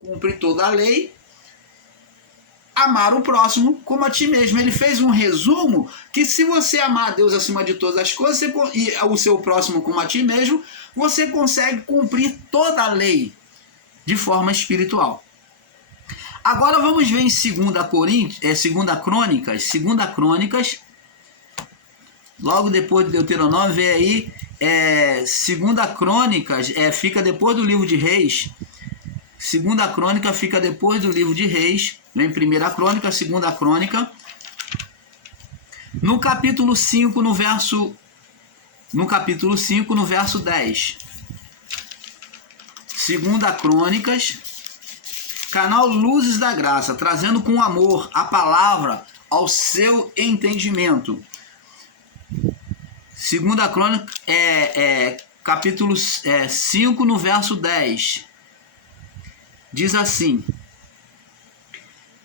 cumprir toda a lei, amar o próximo como a ti mesmo. Ele fez um resumo que se você amar a Deus acima de todas as coisas e o seu próximo como a ti mesmo, você consegue cumprir toda a lei de forma espiritual. Agora vamos ver em 2 Crônicas, logo depois de Deuteronômio, vem aí 2 Crônicas, fica depois do livro de Reis. 2 Crônica fica depois do livro de Reis, vem 1 Crônica, 2 Crônica, no capítulo 5, no verso 10. 2 Crônicas, canal Luzes da Graça, trazendo com amor a palavra ao seu entendimento. 2 Crônica, capítulo 5, no verso 10. Diz assim: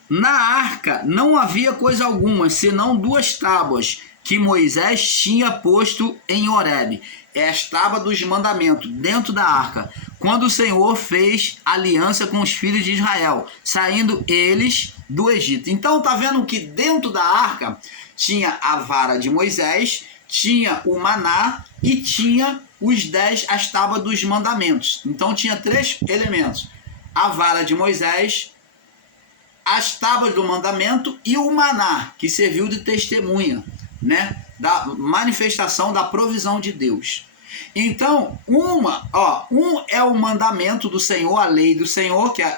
na arca não havia coisa alguma, senão 2 tábuas que Moisés tinha posto em Horebe, as tábuas dos mandamentos, dentro da arca, quando o Senhor fez aliança com os filhos de Israel, saindo eles do Egito. Então tá vendo que dentro da arca tinha a vara de Moisés, tinha o maná e tinha as tábuas dos mandamentos. Então tinha 3 elementos: a vara de Moisés, as tábuas do mandamento e o maná, que serviu de testemunha, né, da manifestação da provisão de Deus. Então, um é o mandamento do Senhor, a lei do Senhor, que é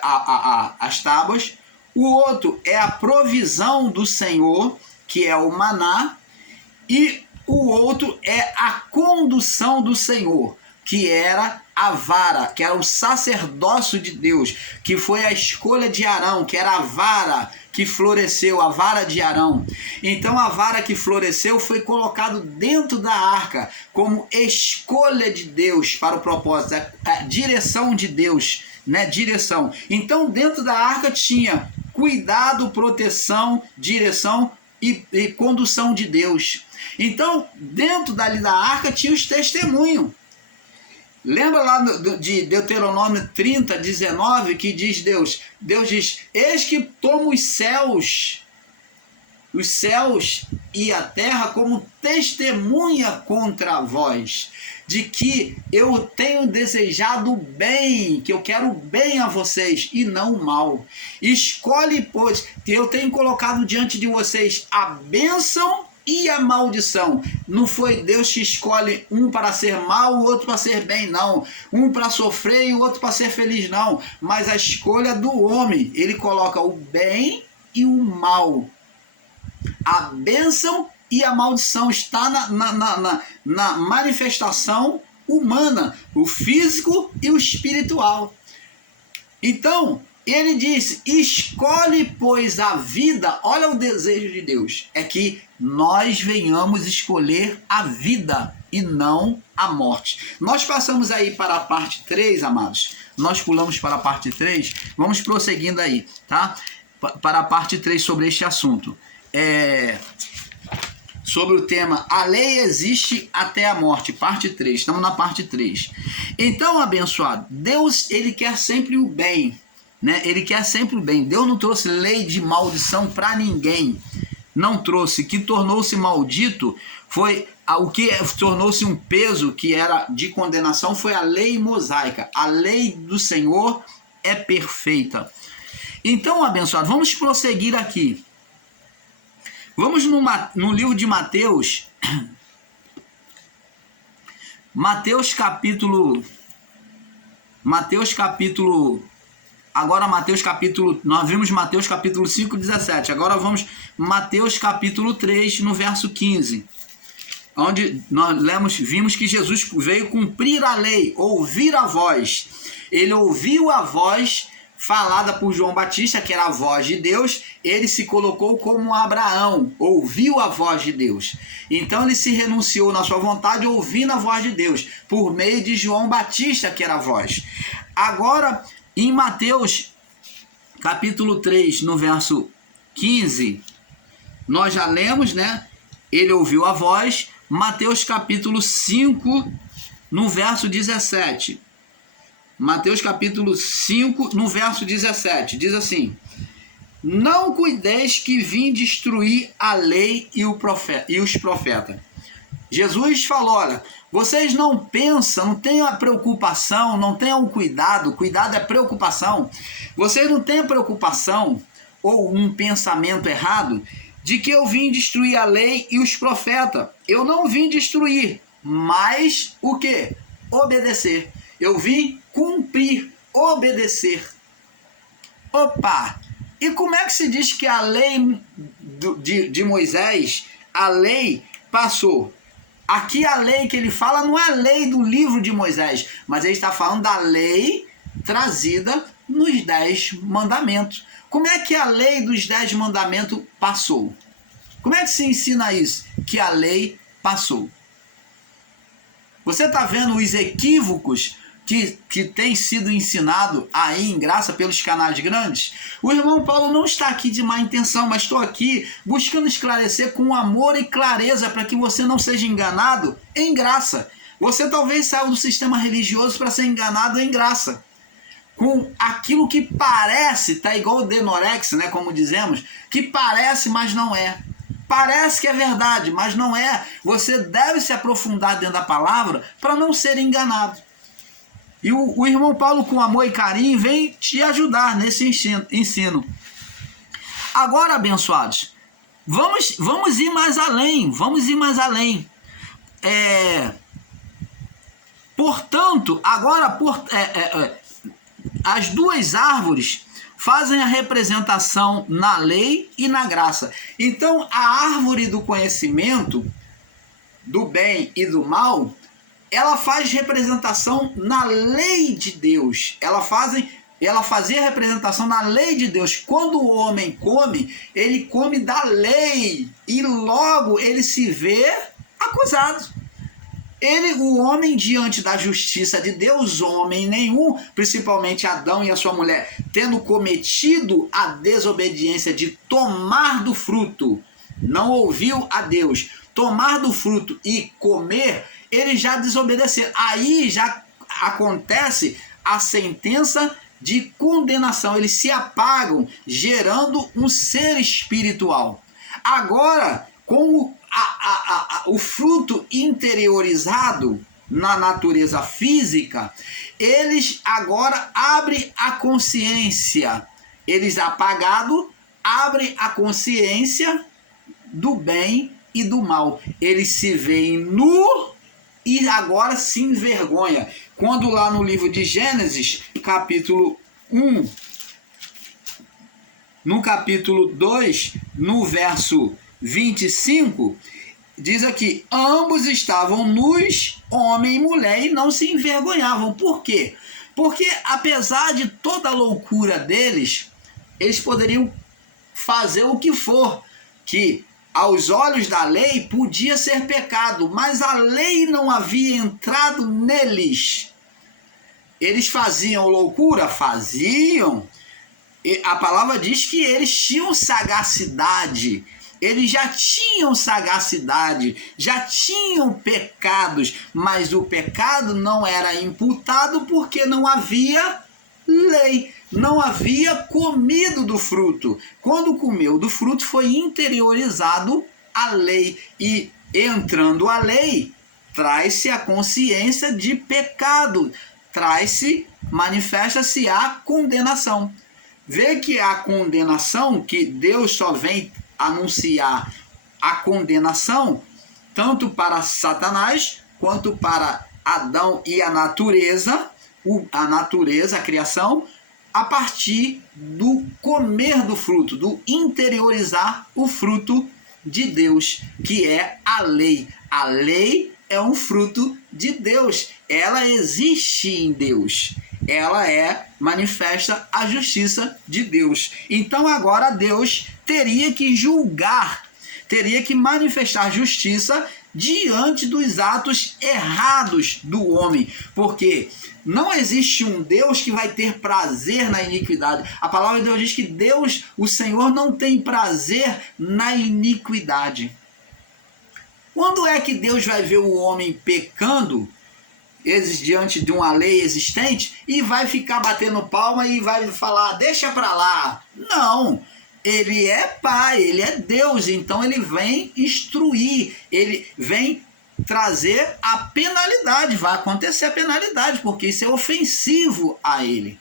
as tábuas. O outro é a provisão do Senhor, que é o maná. E o outro é a condução do Senhor, que era a vara, que era o sacerdócio de Deus, que foi a escolha de Arão, que era a vara que floresceu, a vara de Arão. Então a vara que floresceu foi colocado dentro da arca como escolha de Deus para o propósito, a direção de Deus, né? Direção. Então dentro da arca tinha cuidado, proteção, direção e condução de Deus. Então dentro dali da arca tinha os testemunhos. Lembra lá de Deuteronômio 30, 19, que diz Deus diz: eis que tomo os céus e a terra como testemunha contra vós, de que eu tenho desejado bem, que eu quero bem a vocês e não o mal. Escolhe, pois, que eu tenho colocado diante de vocês a bênção e a maldição. Não foi Deus que escolhe um para ser mal, o outro para ser bem, não. Um para sofrer e o outro para ser feliz, não. Mas a escolha do homem, ele coloca o bem e o mal. A bênção e a maldição está na manifestação humana, o físico e o espiritual. Então, ele disse: escolhe, pois, a vida. Olha o desejo de Deus, é que nós venhamos escolher a vida e não a morte. Nós passamos aí para a parte 3, amados. Nós pulamos para a parte 3, vamos prosseguindo aí, tá? Para a parte 3 sobre este assunto. Sobre o tema A Lei Existe até a Morte, parte 3. Estamos na parte 3. Então, abençoado, Deus, ele quer sempre o bem, né? Ele quer sempre o bem. Deus não trouxe lei de maldição para ninguém. Não trouxe. Que tornou-se maldito foi o que tornou-se um peso que era de condenação, foi a lei mosaica. A lei do Senhor é perfeita. Então, abençoado, vamos prosseguir aqui. Vamos no livro de Mateus. Mateus capítulo. Nós vimos Mateus capítulo 5, 17. Agora vamos Mateus capítulo 3, no verso 15. Onde nós vimos que Jesus veio cumprir a lei, ouvir a voz. Ele ouviu a voz falada por João Batista, que era a voz de Deus. Ele se colocou como Abraão, ouviu a voz de Deus. Então ele se renunciou na sua vontade, ouvindo a voz de Deus, por meio de João Batista, que era a voz. Agora, em Mateus capítulo 3, no verso 15, nós já lemos, né? Ele ouviu a voz. Mateus capítulo 5, no verso 17. Mateus capítulo 5, no verso 17, diz assim: não cuideis que vim destruir a lei e os profetas. Jesus falou, olha, vocês não pensam, não tenham a preocupação, não tenham cuidado, cuidado é preocupação, vocês não tenham preocupação ou um pensamento errado de que eu vim destruir a lei e os profetas. Eu não vim destruir, mas o quê? Obedecer. Eu vim cumprir, obedecer. Opa! E como é que se diz que a lei de Moisés, a lei passou? Aqui a lei que ele fala não é a lei do livro de Moisés, mas ele está falando da lei trazida nos 10 mandamentos. Como é que a lei dos 10 mandamentos passou? Como é que se ensina isso? Que a lei passou. Você está vendo os equívocos que tem sido ensinado aí em graça pelos canais grandes? O irmão Paulo não está aqui de má intenção, mas estou aqui buscando esclarecer com amor e clareza para que você não seja enganado em graça. Você talvez saiu do sistema religioso para ser enganado em graça. Com aquilo que parece, tá igual o Denorex, né, como dizemos, que parece, mas não é. Parece que é verdade, mas não é. Você deve se aprofundar dentro da palavra para não ser enganado. E o irmão Paulo, com amor e carinho, vem te ajudar nesse ensino. Agora, abençoados, vamos ir mais além. Vamos ir mais além. Portanto, agora, as duas árvores fazem a representação na lei e na graça. Então, a árvore do conhecimento do bem e do mal, ela faz representação na lei de Deus. Ela fazia representação na lei de Deus. Quando o homem come, ele come da lei e logo ele se vê acusado. O homem, diante da justiça de Deus, homem nenhum, principalmente Adão e a sua mulher, tendo cometido a desobediência de tomar do fruto, não ouviu a Deus, tomar do fruto e comer, ele já desobedeceu. Aí já acontece a sentença de condenação. Eles se apagam, gerando um ser espiritual. Agora, com o fruto interiorizado na natureza física, eles agora abrem a consciência. Eles apagados abrem a consciência do bem e do mal. Eles se veem nu e agora se envergonha. Quando lá no livro de Gênesis, capítulo 1, no capítulo 2, no verso 25, diz aqui: ambos estavam nus, homem e mulher, e não se envergonhavam. Por quê? Porque apesar de toda a loucura deles, eles poderiam fazer o que for, que aos olhos da lei podia ser pecado, mas a lei não havia entrado neles. Eles faziam loucura? Faziam. E a palavra diz que eles tinham sagacidade. Eles já tinham sagacidade, já tinham pecados, mas o pecado não era imputado porque não havia lei, não havia comido do fruto. Quando comeu do fruto, foi interiorizado a lei, e entrando a lei, traz-se a consciência de pecado, manifesta-se a condenação. Vê que a condenação, que Deus só vem anunciar a condenação tanto para Satanás quanto para Adão e a natureza, a criação, a partir do comer do fruto, do interiorizar o fruto de Deus, que é a lei. A lei é um fruto de Deus, ela existe em Deus. Ela manifesta a justiça de Deus. Então agora Deus teria que julgar, teria que manifestar justiça diante dos atos errados do homem, porque não existe um Deus que vai ter prazer na iniquidade. A palavra de Deus diz que Deus, o Senhor, não tem prazer na iniquidade. Quando é que Deus vai ver o homem pecando diante de uma lei existente e vai ficar batendo palma e vai falar, deixa para lá. Não, ele é pai, ele é Deus, então ele vem instruir, ele vem trazer a penalidade, vai acontecer a penalidade, porque isso é ofensivo a ele.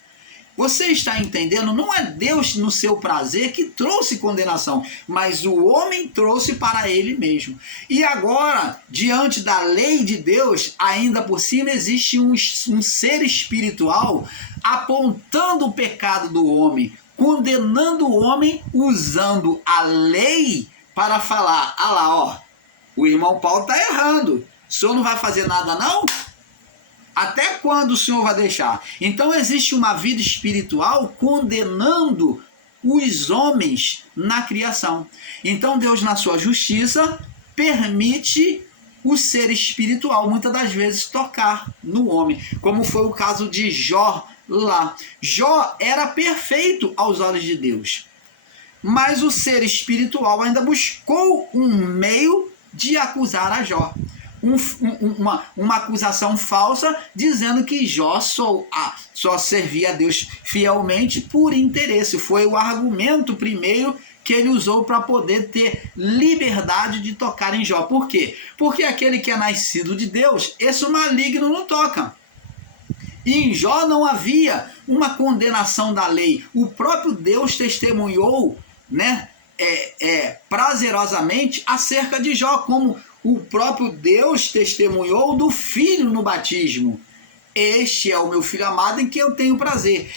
Você está entendendo? Não é Deus no seu prazer que trouxe condenação, mas o homem trouxe para ele mesmo. E agora, diante da lei de Deus, ainda por cima existe um ser espiritual apontando o pecado do homem, condenando o homem, usando a lei para falar, ah lá, ó, o irmão Paulo está errando, o senhor não vai fazer nada não? Até quando o Senhor vai deixar? Então existe uma vida espiritual condenando os homens na criação. Então Deus, na sua justiça, permite o ser espiritual, muitas das vezes, tocar no homem, como foi o caso de Jó lá. Jó era perfeito aos olhos de Deus, mas o ser espiritual ainda buscou um meio de acusar a Jó. Uma acusação falsa, dizendo que Jó só servia a Deus fielmente por interesse. Foi o argumento primeiro que ele usou para poder ter liberdade de tocar em Jó. Por quê? Porque aquele que é nascido de Deus, esse maligno não toca. E em Jó não havia uma condenação da lei. O próprio Deus testemunhou, né, prazerosamente acerca de Jó, como o próprio Deus testemunhou do filho no batismo. Este é o meu filho amado em que eu tenho prazer.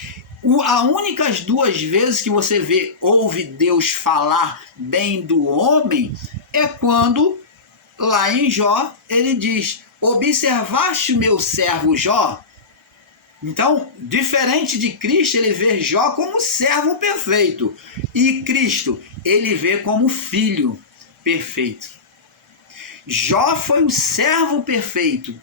As únicas duas vezes que você ouve Deus falar bem do homem é quando, lá em Jó, ele diz, observaste o meu servo Jó? Então, diferente de Cristo, ele vê Jó como servo perfeito. E Cristo, ele vê como filho perfeito. Jó foi o servo perfeito.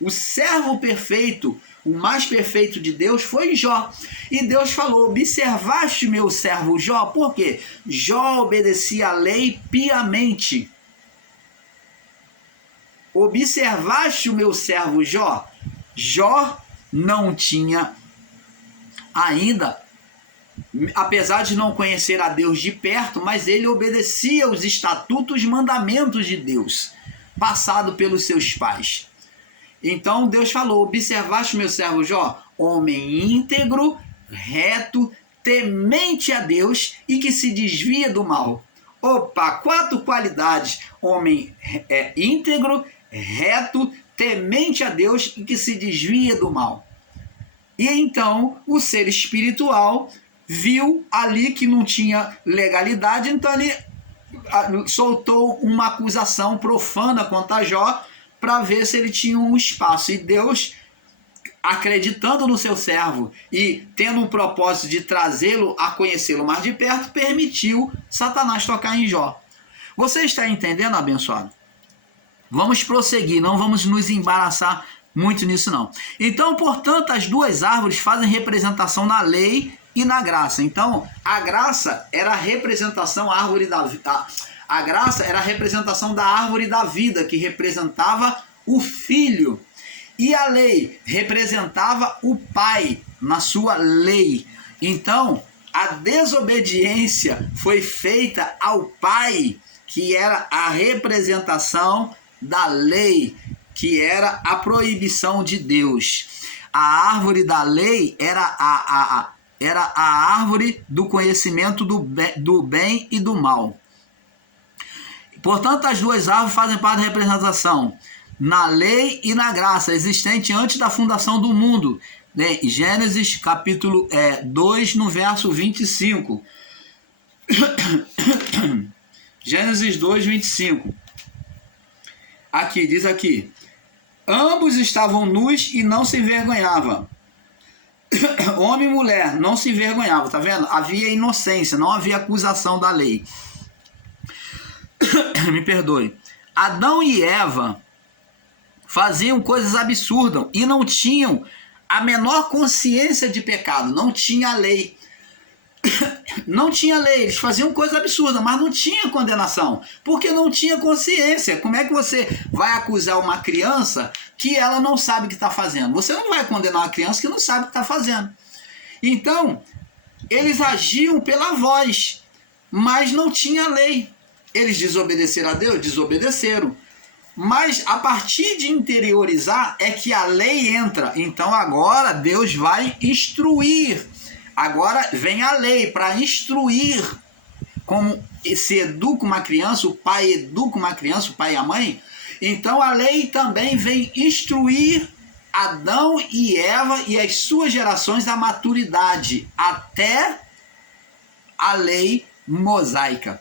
O servo perfeito, o mais perfeito de Deus foi Jó. E Deus falou, observaste meu servo Jó? Por quê? Jó obedecia a lei piamente. Observaste o meu servo Jó? Jó não tinha ainda, apesar de não conhecer a Deus de perto, mas ele obedecia os estatutos e mandamentos de Deus, passado pelos seus pais. Então Deus falou, observaste meu servo Jó? Homem íntegro, reto, temente a Deus e que se desvia do mal. Opa, 4 qualidades. Homem íntegro, reto, temente a Deus e que se desvia do mal. E então o ser espiritual viu ali que não tinha legalidade, então ele soltou uma acusação profana contra Jó para ver se ele tinha um espaço. E Deus, acreditando no seu servo e tendo um propósito de trazê-lo a conhecê-lo mais de perto, permitiu Satanás tocar em Jó. Você está entendendo, abençoado? Vamos prosseguir, não vamos nos embaraçar muito nisso não. Então, portanto, as duas árvores fazem representação na lei e na graça. Então, a graça era a representação a graça era a representação da árvore da vida, que representava o filho. E a lei representava o pai na sua lei. Então, a desobediência foi feita ao pai, que era a representação da lei, que era a proibição de Deus. A árvore da lei era a árvore do conhecimento do bem e do mal. Portanto, as duas árvores fazem parte da representação na lei e na graça, existente antes da fundação do mundo. Gênesis capítulo 2, no verso 25. Gênesis 2, 25. Aqui, diz aqui. Ambos estavam nus e não se envergonhavam. Homem e mulher não se envergonhavam, tá vendo? Havia inocência, não havia acusação da lei. Me perdoe. Adão e Eva faziam coisas absurdas e não tinham a menor consciência de pecado, não tinha a lei. não tinha lei, eles faziam coisa absurda, mas não tinha condenação, porque não tinha consciência. Como é que você vai acusar uma criança que ela não sabe o que está fazendo? Você não vai condenar uma criança que não sabe o que está fazendo. Então, eles agiam pela voz, mas não tinha lei. Eles desobedeceram a Deus? Desobedeceram. Mas a partir de interiorizar é que a lei entra. Então agora Deus vai instruir. Agora vem a lei para instruir como se educa uma criança, o pai educa uma criança, o pai e a mãe. Então a lei também vem instruir Adão e Eva e as suas gerações da maturidade até a lei mosaica.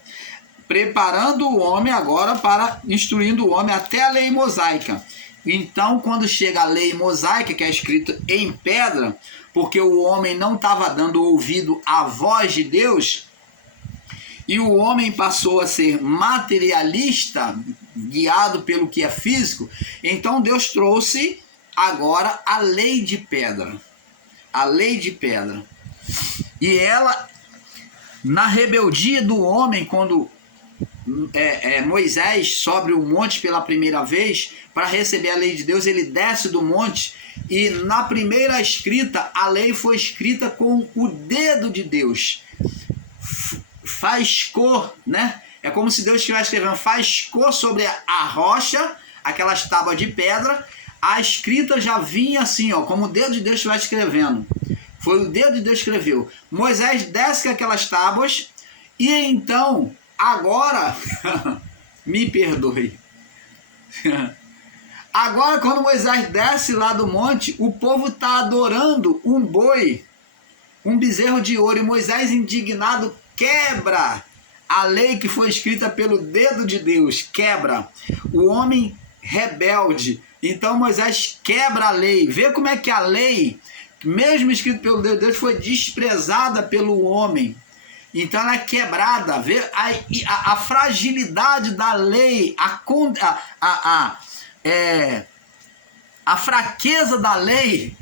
Preparando o homem agora para instruindo o homem até a lei mosaica. Então, quando chega a lei mosaica, que é escrita em pedra, porque o homem não estava dando ouvido à voz de Deus, e o homem passou a ser materialista, guiado pelo que é físico, então Deus trouxe agora a lei de pedra. A lei de pedra. E ela, na rebeldia do homem, quando Moisés sobe o monte pela primeira vez para receber a lei de Deus, ele desce do monte e na primeira escrita a lei foi escrita com o dedo de Deus. Faz cor, né? É como se Deus estivesse escrevendo, faz cor sobre a rocha, aquelas tábuas de pedra. A escrita já vinha assim, ó, como o dedo de Deus estivesse escrevendo. Foi o dedo de Deus que escreveu. Moisés desce com aquelas tábuas e então agora, me perdoe. Agora, quando Moisés desce lá do monte, o povo está adorando um boi, um bezerro de ouro. E Moisés, indignado, quebra a lei que foi escrita pelo dedo de Deus. Quebra. O homem rebelde. Então Moisés quebra a lei. Vê como é que a lei, mesmo escrita pelo dedo de Deus, foi desprezada pelo homem. Então ela é quebrada, vê a fragilidade da lei, a fraqueza da lei,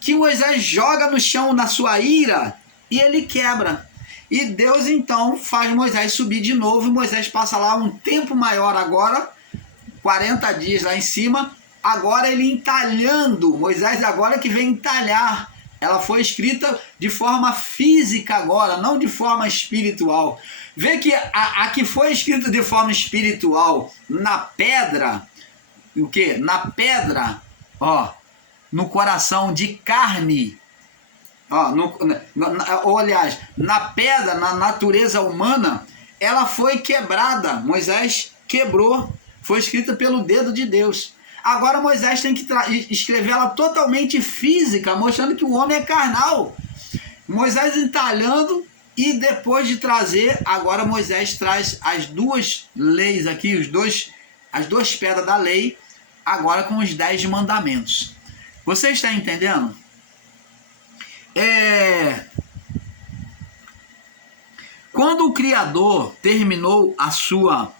que Moisés joga no chão na sua ira e ele quebra. E Deus então faz Moisés subir de novo, e Moisés passa lá um tempo maior agora, 40 dias lá em cima, agora ele entalhando, Moisés agora que vem entalhar. Ela foi escrita de forma física agora, não de forma espiritual. Vê que a que foi escrita de forma espiritual na pedra, o quê? Na pedra, ó, no coração de carne, ó, aliás, na pedra, na natureza humana, ela foi quebrada. Moisés quebrou, foi escrita pelo dedo de Deus. Agora Moisés tem que escrever ela totalmente física, mostrando que o homem é carnal. Moisés entalhando, e depois de trazer, agora Moisés traz as duas leis aqui, as duas pedras da lei, agora com os 10 mandamentos. Você está entendendo? Quando o Criador determinou na sua...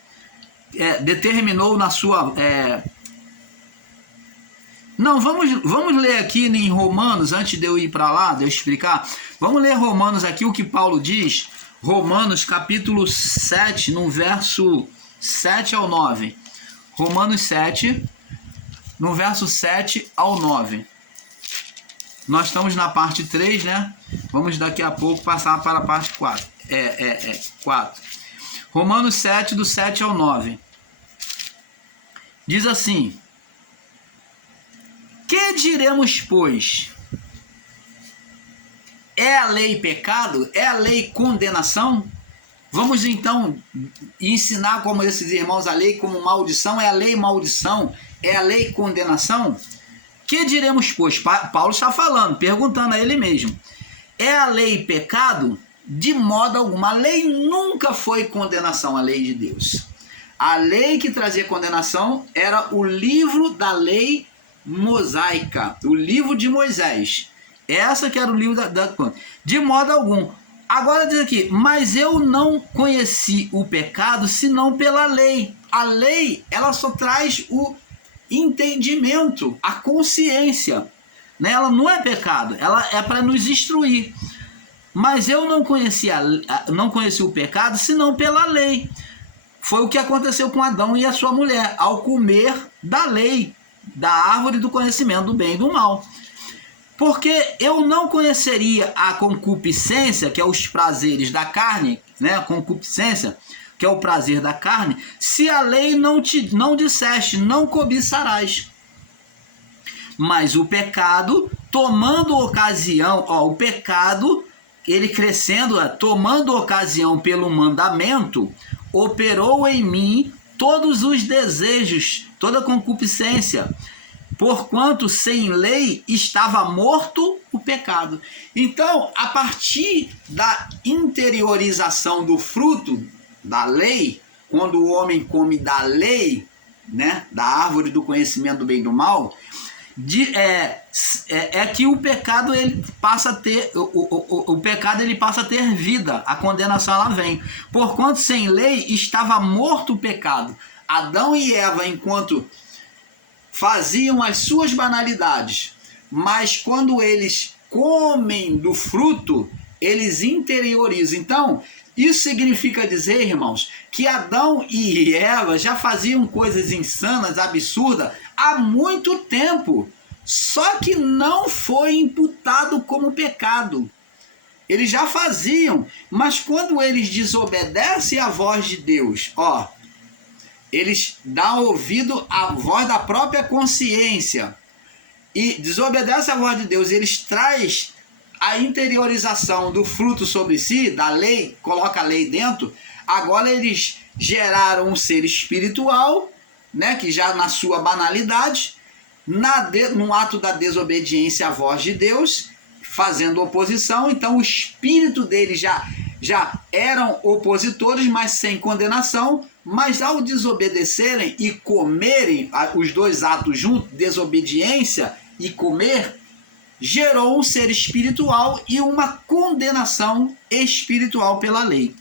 Não, vamos ler aqui em Romanos, antes de eu ir para lá, de eu explicar. Vamos ler Romanos aqui, o que Paulo diz. Romanos capítulo 7, no verso 7 ao 9. Romanos 7, no verso 7 ao 9. Nós estamos na parte 3, né? Vamos daqui a pouco passar para a parte 4. 4. Romanos 7, do 7 ao 9. Diz assim: que diremos, pois? É a lei pecado? É a lei condenação? Vamos então ensinar como esses irmãos a lei como maldição. É a lei maldição? É a lei condenação? Que diremos, pois? Paulo está falando, perguntando a ele mesmo. É a lei pecado? De modo algum. A lei nunca foi condenação, a lei de Deus. A lei que trazia condenação era o livro da lei mosaica, o livro de Moisés. Essa que era o livro de modo algum. Agora diz aqui, mas eu não conheci o pecado senão pela lei. A lei, ela só traz o entendimento, a consciência, né? Ela não é pecado, ela é para nos instruir. Mas eu não conheci o pecado senão pela lei. Foi o que aconteceu com Adão e a sua mulher, ao comer da lei, da árvore do conhecimento do bem e do mal. Porque eu não conheceria a concupiscência, que é os prazeres da carne, né? A concupiscência, que é o prazer da carne, se a lei não disseste, não cobiçarás. Mas o pecado, tomando ocasião, o pecado, ele crescendo, tomando ocasião pelo mandamento, operou em mim todos os desejos, toda concupiscência, porquanto sem lei estava morto o pecado. Então, a partir da interiorização do fruto da lei, quando o homem come da lei, né, da árvore do conhecimento do bem e do mal, que o pecado ele passa a ter o pecado ele passa a ter vida, a condenação ela vem. Porquanto sem lei estava morto o pecado. Adão e Eva, enquanto faziam as suas banalidades, mas quando eles comem do fruto, eles interiorizam. Então, isso significa dizer, irmãos, que Adão e Eva já faziam coisas insanas, absurdas, há muito tempo, só que não foi imputado como pecado. Eles já faziam, mas quando eles desobedecem à voz de Deus, eles dão ouvido à voz da própria consciência e desobedecem à voz de Deus, eles trazem a interiorização do fruto sobre si, da lei, coloca a lei dentro. Agora eles geraram um ser espiritual, né, que já na sua banalidade, no ato da desobediência à voz de Deus, fazendo oposição. Então o espírito deles já eram opositores, mas sem condenação. Mas ao desobedecerem e comerem os dois atos juntos, desobediência e comer, gerou um ser espiritual e uma condenação espiritual pela lei.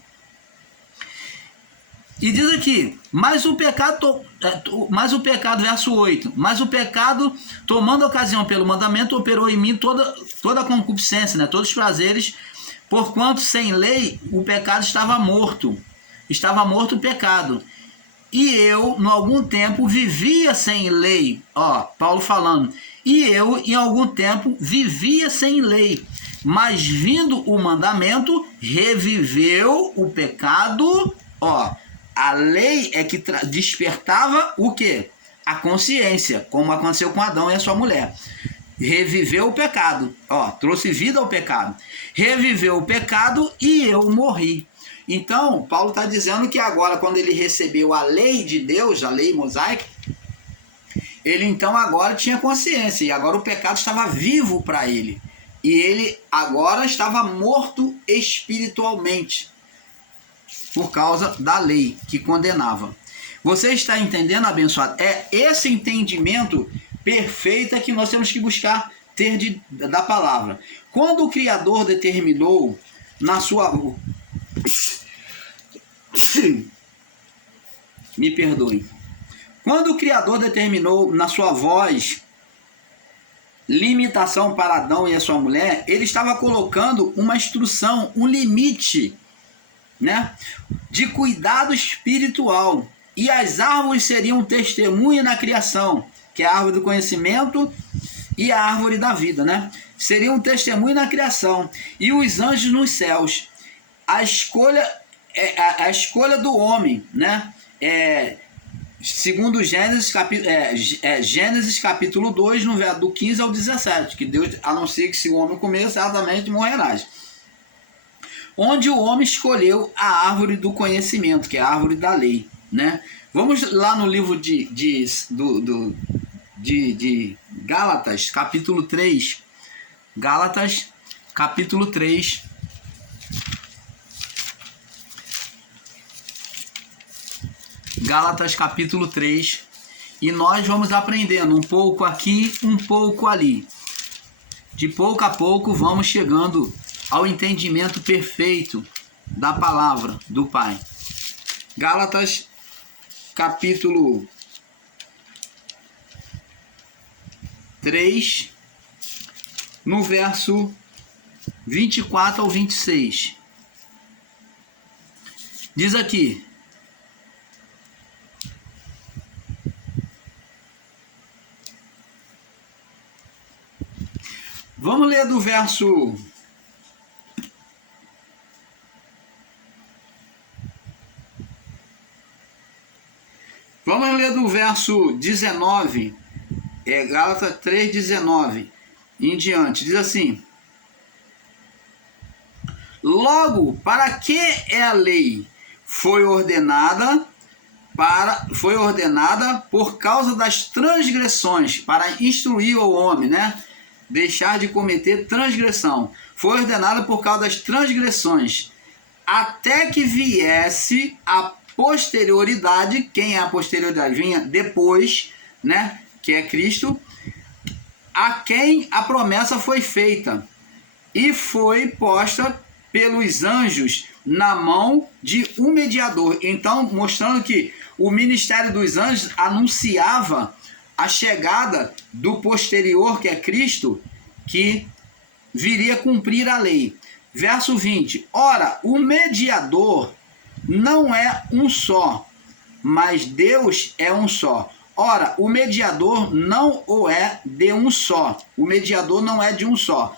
E diz aqui, mas o pecado, verso 8, mas o pecado, tomando ocasião pelo mandamento, operou em mim toda a concupiscência, né, todos os prazeres, porquanto sem lei o pecado estava morto o pecado. E eu, em algum tempo, vivia sem lei. Paulo falando. E eu, em algum tempo, vivia sem lei. Mas vindo o mandamento, reviveu o pecado. A lei é que despertava o quê? A consciência, como aconteceu com Adão e a sua mulher. Reviveu o pecado. Trouxe vida ao pecado. Reviveu o pecado e eu morri. Então, Paulo está dizendo que agora, quando ele recebeu a lei de Deus, a lei mosaica, ele então agora tinha consciência, e agora o pecado estava vivo para ele. E ele agora estava morto espiritualmente, por causa da lei que condenava. Você está entendendo, abençoado? É esse entendimento perfeito que nós temos que buscar ter da palavra. Quando o Criador determinou na sua... Me perdoe. Quando o Criador determinou na sua voz limitação para Adão e a sua mulher, ele estava colocando uma instrução, um limite, né, de cuidado espiritual. E as árvores seriam testemunha na criação, que é a árvore do conhecimento e a árvore da vida, né? Seriam um testemunho na criação. E os anjos nos céus. A escolha do homem, né? Segundo Gênesis capítulo 2, no verso do 15 ao 17, que Deus anuncia que se o homem comer, certamente morrerás. Onde o homem escolheu a árvore do conhecimento, que é a árvore da lei, né? Vamos lá no livro de Gálatas, capítulo 3. Gálatas, capítulo 3. Gálatas, capítulo 3. E nós vamos aprendendo um pouco aqui, um pouco ali. De pouco a pouco vamos chegando ao entendimento perfeito da palavra do Pai. Gálatas, capítulo 3, no verso 24 ao 26. Diz aqui: vamos ler do verso... Vamos ler do verso 19, Gálatas 3,19 em diante. Diz assim: logo, para que é a lei? Foi ordenada por causa das transgressões, para instruir o homem, né? Deixar de cometer transgressão. Foi ordenada por causa das transgressões, até que viesse a posterioridade. Quem é a posterioridade? Vinha depois, né? Que é Cristo, a quem a promessa foi feita e foi posta pelos anjos na mão de um mediador. Então, mostrando que o ministério dos anjos anunciava a chegada do posterior, que é Cristo, que viria cumprir a lei. Verso 20. Ora, o mediador não é um só, mas Deus é um só. Ora, o mediador não o é de um só. O mediador não é de um só.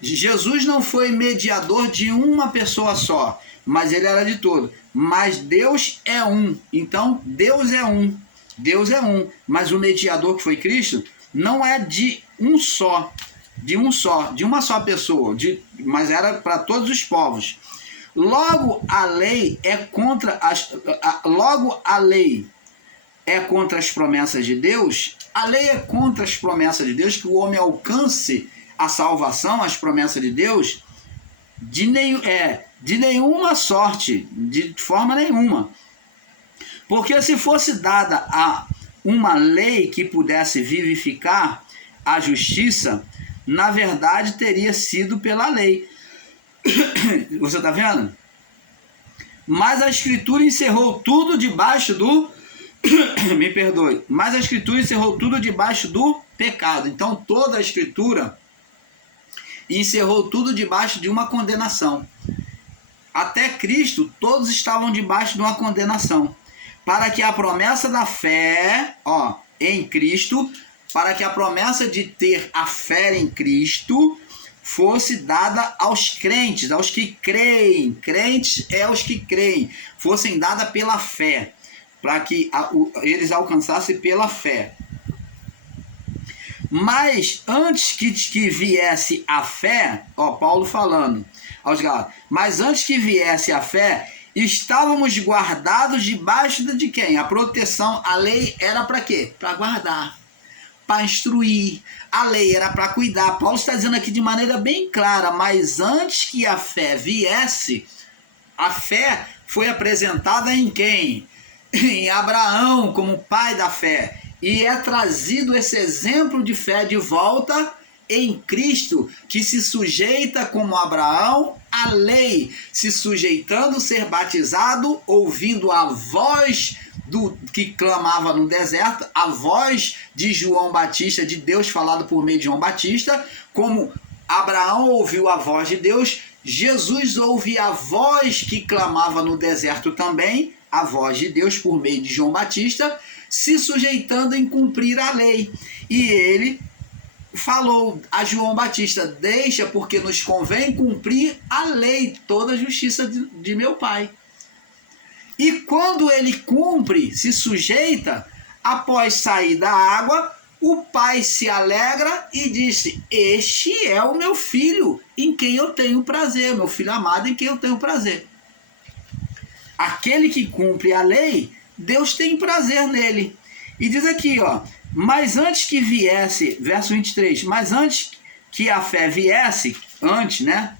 Jesus não foi mediador de uma pessoa só, mas ele era de todo. Mas Deus é um. Então, Deus é um. Deus é um. Mas o mediador, que foi Cristo, não é de um só. De uma só pessoa. Mas era para todos os povos. Logo, a lei é contra as promessas de Deus. A lei é contra as promessas de Deus, que o homem alcance a salvação, as promessas de Deus, de nenhuma sorte, de forma nenhuma. Porque se fosse dada uma lei que pudesse vivificar a justiça, na verdade teria sido pela lei. Você está vendo? Mas a Escritura encerrou tudo debaixo do... Me perdoe. Mas a Escritura encerrou tudo debaixo do pecado. Então toda a Escritura encerrou tudo debaixo de uma condenação. Até Cristo, todos estavam debaixo de uma condenação. Para que a promessa da fé, em Cristo, para que a promessa de ter a fé em Cristo fosse dada aos crentes, aos que creem. Crentes é os que creem. Fossem dada pela fé, para que eles alcançassem pela fé. Mas antes que viesse a fé, Paulo falando aos Gálatas, mas antes que viesse a fé, estávamos guardados debaixo de quem? A proteção. A lei era para quê? Para guardar, para instruir. A lei era para cuidar. Paulo está dizendo aqui de maneira bem clara, mas antes que a fé viesse, a fé foi apresentada em quem? Em Abraão, como pai da fé. E é trazido esse exemplo de fé de volta em Cristo, que se sujeita como Abraão à lei, se sujeitando, ser batizado, ouvindo a voz do que clamava no deserto, a voz de João Batista, de Deus falado por meio de João Batista. Como Abraão ouviu a voz de Deus, Jesus ouve a voz que clamava no deserto também, a voz de Deus por meio de João Batista, se sujeitando em cumprir a lei. E ele falou a João Batista: deixa, porque nos convém cumprir a lei, toda a justiça de meu Pai. E quando ele cumpre, se sujeita, após sair da água, o Pai se alegra e disse: este é o meu filho, em quem eu tenho prazer, meu filho amado, em quem eu tenho prazer. Aquele que cumpre a lei, Deus tem prazer nele. E diz aqui, mas antes que viesse, verso 23, mas antes que a fé viesse, antes, né?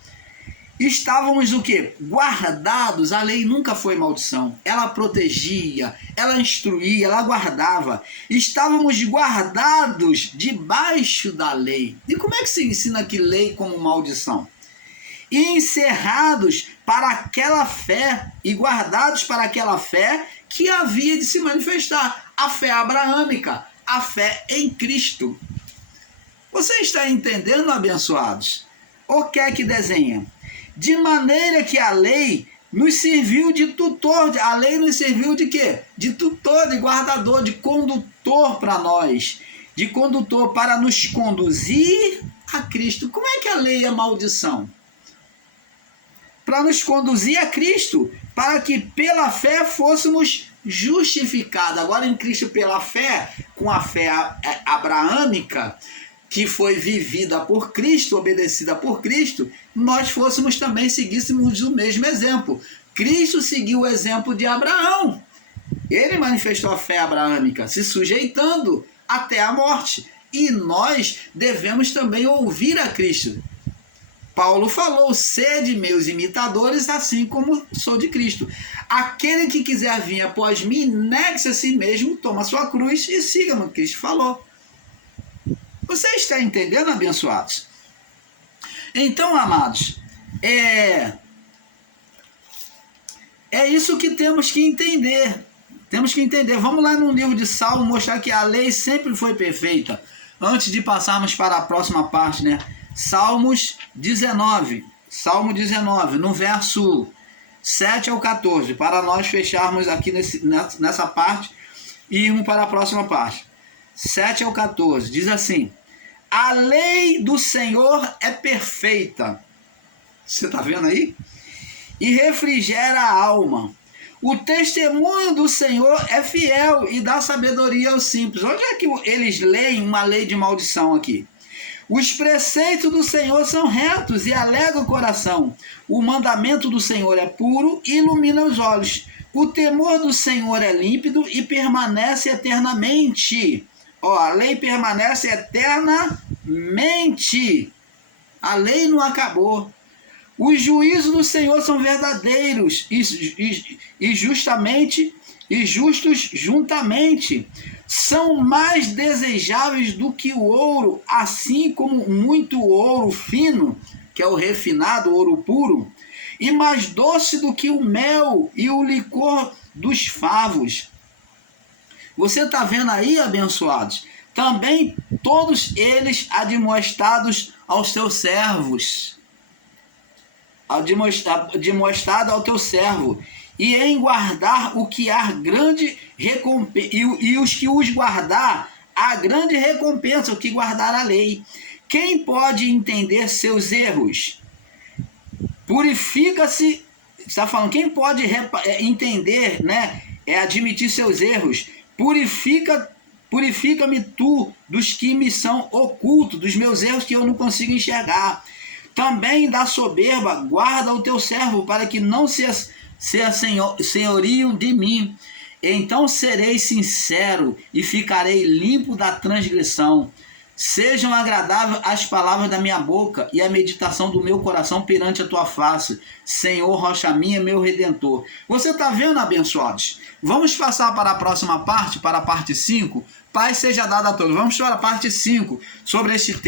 Estávamos o quê? Guardados. A lei nunca foi maldição. Ela protegia, ela instruía, ela guardava. Estávamos guardados debaixo da lei. E como é que se ensina que lei como maldição? E encerrados para aquela fé, e guardados para aquela fé que havia de se manifestar, a fé abraâmica, a fé em Cristo. Você está entendendo, abençoados? o que é que desenha? De maneira que a lei nos serviu de tutor. A lei nos serviu de quê? De tutor, de guardador, de condutor para nós. De condutor para nos conduzir a Cristo. Como é que a lei é maldição? Para nos conduzir a Cristo, para que pela fé fôssemos justificados. Agora em Cristo pela fé, com a fé abraâmica, que foi vivida por Cristo, obedecida por Cristo, nós fôssemos também, seguíssemos o mesmo exemplo. Cristo seguiu o exemplo de Abraão. Ele manifestou a fé abraâmica, se sujeitando até a morte. E nós devemos também ouvir a Cristo. Paulo falou, sede meus imitadores, assim como sou de Cristo. Aquele que quiser vir após mim, negue-se a si mesmo, toma sua cruz e siga-me, Cristo falou. Você está entendendo, abençoados? Então, amados, é isso que temos que entender. Temos que entender. Vamos lá no livro de Salmo mostrar que a lei sempre foi perfeita. Antes de passarmos para a próxima parte, né? Salmo 19, no verso 7 ao 14, para nós fecharmos aqui nessa parte e irmos para a próxima parte. 7 ao 14, diz assim: a lei do Senhor é perfeita. Você está vendo aí? E refrigera a alma. O testemunho do Senhor é fiel e dá sabedoria aos simples. Onde é que eles leem uma lei de maldição aqui? Os preceitos do Senhor são retos e alegram o coração. O mandamento do Senhor é puro e ilumina os olhos. O temor do Senhor é límpido e permanece eternamente. A lei permanece eternamente. A lei não acabou. Os juízos do Senhor são verdadeiros e justos juntamente. São mais desejáveis do que o ouro, assim como muito ouro fino, que é o refinado, ouro puro, e mais doce do que o mel e o licor dos favos. Você está vendo aí, abençoados? Também todos eles admoestados aos teus servos. Admoestado ao teu servo, e em guardar o que há grande recompensa, e os que os guardar, há grande recompensa, o que guardar a lei. Quem pode entender seus erros? Purifica-se, está falando, quem pode entender, né? Admitir seus erros. Purifica-me tu dos que me são ocultos, dos meus erros que eu não consigo enxergar. Também da soberba, guarda o teu servo, para que não se senhoriam de mim. Então serei sincero e ficarei limpo da transgressão. Sejam agradáveis as palavras da minha boca e a meditação do meu coração perante a tua face, Senhor, rocha minha, meu redentor. Você está vendo, abençoados? Vamos passar para a próxima parte, para a parte 5. Paz seja dada a todos. Vamos para a parte 5 sobre este tema.